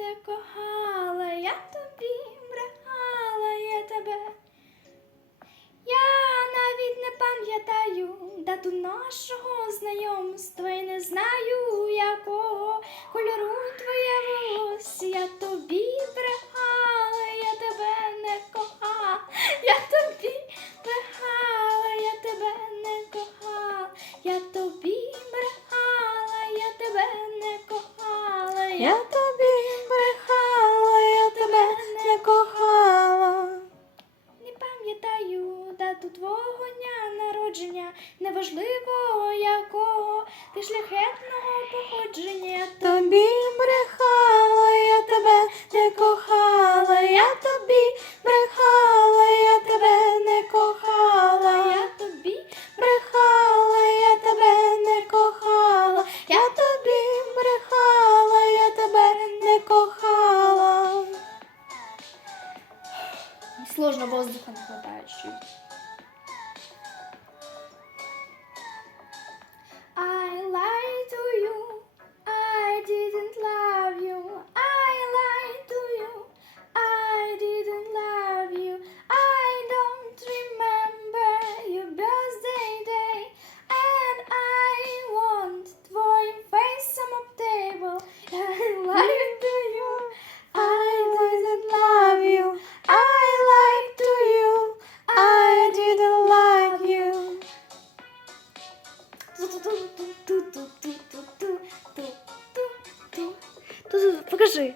не кохала, я тобі брехала, я тебе. Я навіть не пам'ятаю дату нашого знайомства і не знаю, якого дату твого дня народження, неважливо якого ти шляхетного походження. Тобі брехала, я тебе не кохала, я тобі брехала, я тебе не кохала, Я тобі брехала, я тебе не кохала, я тобі брехала, я тебе не кохала. сложно воздуха не хватает чуть. Покажи.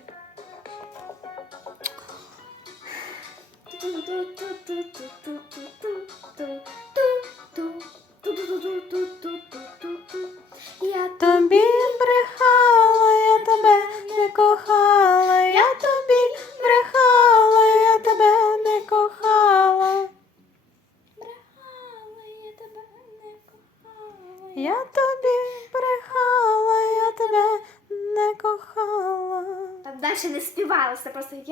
Я Тобі я тобі брехала, я тебе не кохала. Там далі не співалося, просто я